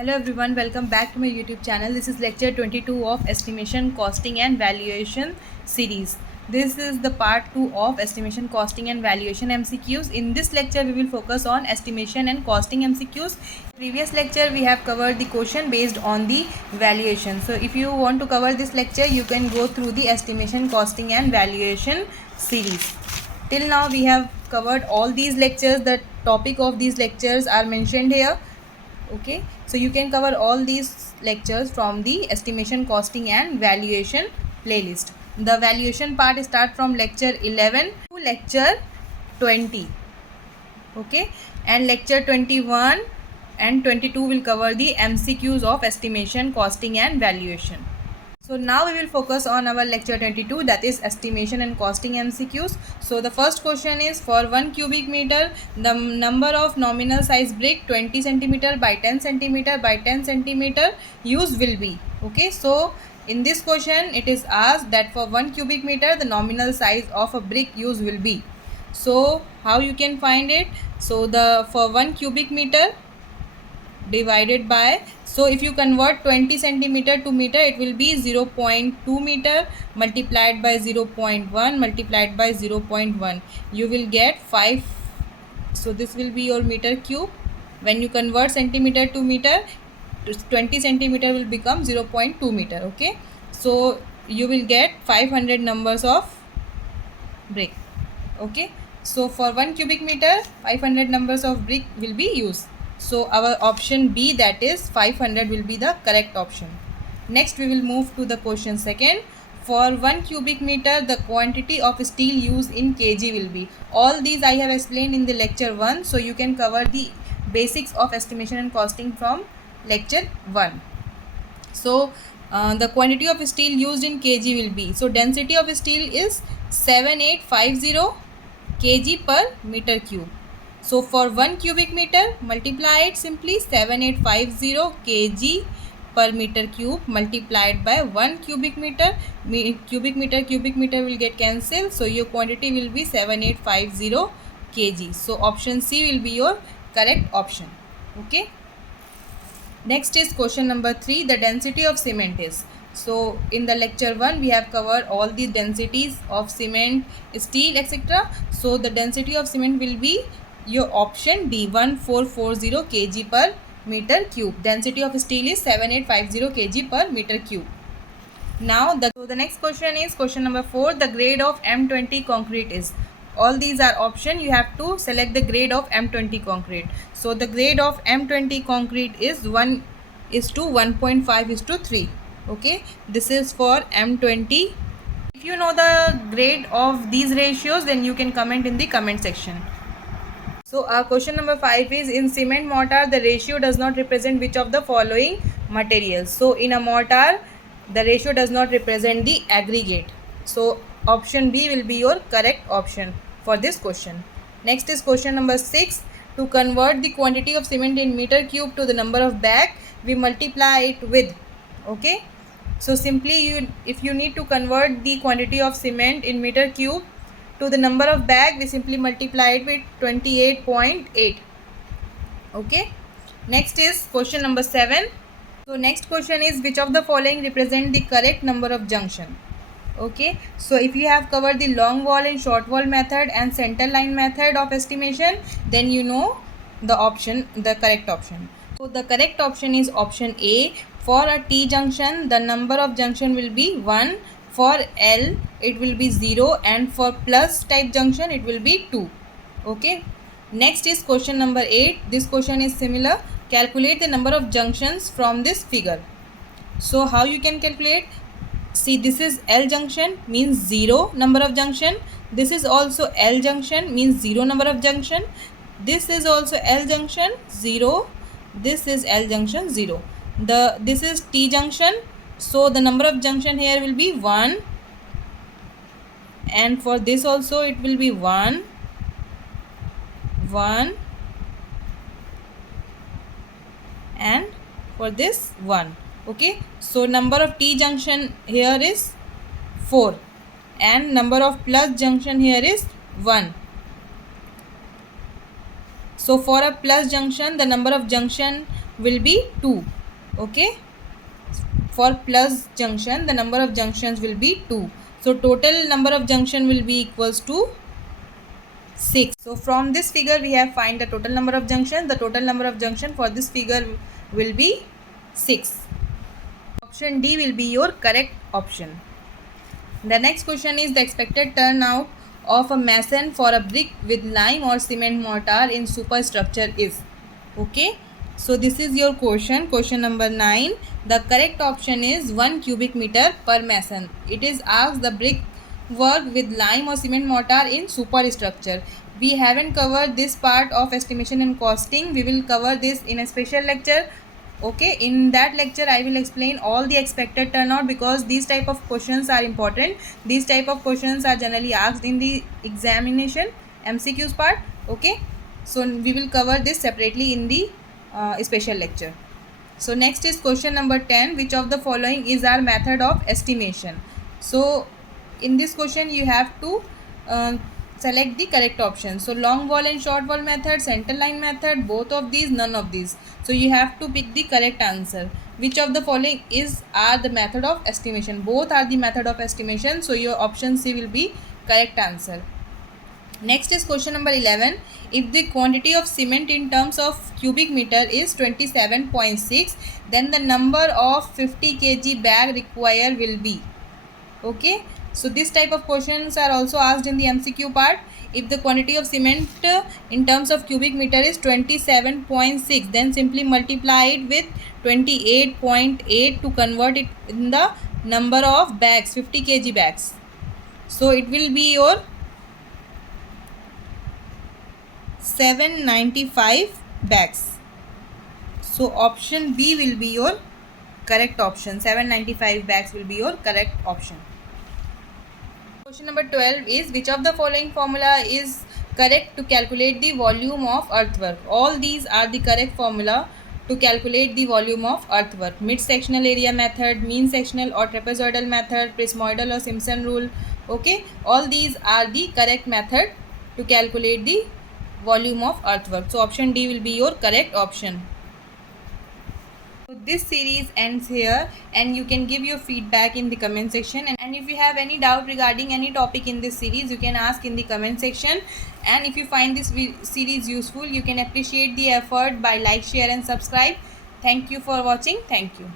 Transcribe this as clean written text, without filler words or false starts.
Hello everyone, welcome back to my YouTube channel. This is lecture 22 of estimation, costing and valuation series. This is the part 2 of estimation, costing and valuation MCQs. In this lecture we will focus on estimation and costing MCQs. Previous lecture we have covered the question based on the valuation. So if you want to cover this lecture, you can go through the estimation, costing and valuation series. Till now we have covered all these lectures. The topic of these lectures are mentioned here. Okay, so you can cover all these lectures from the estimation, costing and valuation playlist. The valuation part start from lecture 11 to lecture 20. Okay, and lecture 21 and 22 will cover the MCQs of estimation, costing and valuation. So now we will focus on our lecture 22, that is estimation and costing MCQs. So the first question is, for 1 cubic meter the number of nominal size brick 20 centimeter by 10 centimeter by 10 centimeter used will be. Okay, so in this question it is asked that for 1 cubic meter the nominal size of a brick used will be. So how you can find it? So the for 1 cubic meter divided by, so if you convert 20 centimeter to meter, it will be 0.2 meter multiplied by 0.1 multiplied by 0.1, you will get 5. So this will be your meter cube. When you convert centimeter to meter, 20 centimeter will become 0.2 meter. Okay, so you will get 500 numbers of brick. Okay, so for 1 cubic meter 500 numbers of brick will be used. So our option B, that is 500, will be the correct option. Next we will move to the question second. For 1 cubic meter the quantity of steel used in kg will be. All these I have explained in the lecture 1, so you can cover the basics of estimation and costing from lecture 1. So the quantity of steel used in kg will be, so density of steel is 7850 kg per meter cube. So for 1 cubic meter, multiply it simply, 7850 kg per meter cube multiplied by 1 cubic meter. Cubic meter will get cancelled, so your quantity will be 7850 kg. So option C will be your correct option. Okay, next is question number 3, the density of cement is. So in the lecture 1 we have covered all the densities of cement, steel, etc. So the density of cement will be your option D, 1440 kg per meter cube. Density of steel is 7850 kg per meter cube. Now the next question is question number 4, the grade of M20 concrete is. All these are option, you have to select the grade of M20 concrete. So the grade of M20 concrete is 1:1.5:3. Okay, this is for M20. If you know the grade of these ratios, then you can comment in the comment section. So question number 5 is, in cement mortar the ratio does not represent which of the following materials. So in a mortar the ratio does not represent the aggregate. So option B will be your correct option for this question. Next is question number 6, to convert the quantity of cement in meter cube to the number of bag, we multiply it with. Okay, so simply if you need to convert the quantity of cement in meter cube to the number of bag, we simply multiply it with 28.8. Okay, next is question number 7. So next question is, which of the following represent the correct number of junction. Okay, so if you have covered the long wall and short wall method and center line method of estimation, then you know the correct option. So the correct option is option A. For a T junction the number of junction will be 1, for L it will be 0, and for plus type junction it will be 2. Okay, next is question number 8. This question is similar. Calculate the number of junctions from this figure. So how you can calculate? See, this is L junction, means 0 number of junction. This is also L junction, means 0 number of junction. This is also L junction, 0. This is L junction, 0. This is T junction, so the number of junction here will be 1, and for this also it will be 1, 1, and for this 1. Okay, so number of T junction here is 4 and number of plus junction here is 1. So for a plus junction the number of junction will be 2. Okay, for plus junction the number of junctions will be 2. So total number of junction will be equals to 6. So from this figure we have find the total number of junction. The total number of junction for this figure will be 6. Option D will be your correct option. The next question is the expected turnout of a mason for a brick with lime or cement mortar in superstructure is. Okay, so this is your question number 9. The correct option is 1 cubic meter per mason. It is asked the brick work with lime or cement mortar in superstructure. We haven't covered this part of estimation and costing. We will cover this in a special lecture. Okay, in that lecture I will explain all the expected turnout, because these type of questions are important. These type of questions are generally asked in the examination MCQs part. Okay, so we will cover this separately in the special lecture. So next is question number 10. Which of the following is our method of estimation? So in this question you have to select the correct option. So long wall and short wall method, center line method, both of these, none of these. So you have to pick the correct answer. Which of the following are the method of estimation? Both are the method of estimation. So your option C will be correct answer. Next is question number 11. If the quantity of cement in terms of cubic meter is 27.6, then the number of 50 kg bag required will be. Okay, so this type of questions are also asked in the MCQ part. If the quantity of cement in terms of cubic meter is 27.6, then simply multiply it with 28.8 to convert it in the number of bags, 50 kg bags. So it will be your 795 bags. So option B will be your correct option. 795 bags will be your correct option. Question number 12 is which of the following formula is correct to calculate the volume of earthwork? All these are the correct formula to calculate the volume of earthwork. Mid-sectional area method, mean sectional or trapezoidal method, prismoidal or Simpson rule. Okay, all these are the correct method to calculate the volume of earthwork. So option D will be your correct option. So this series ends here, and you can give your feedback in the comment section, and if you have any doubt regarding any topic in this series, you can ask in the comment section. And if you find this series useful, you can appreciate the effort by like, share and subscribe. Thank you for watching. Thank you.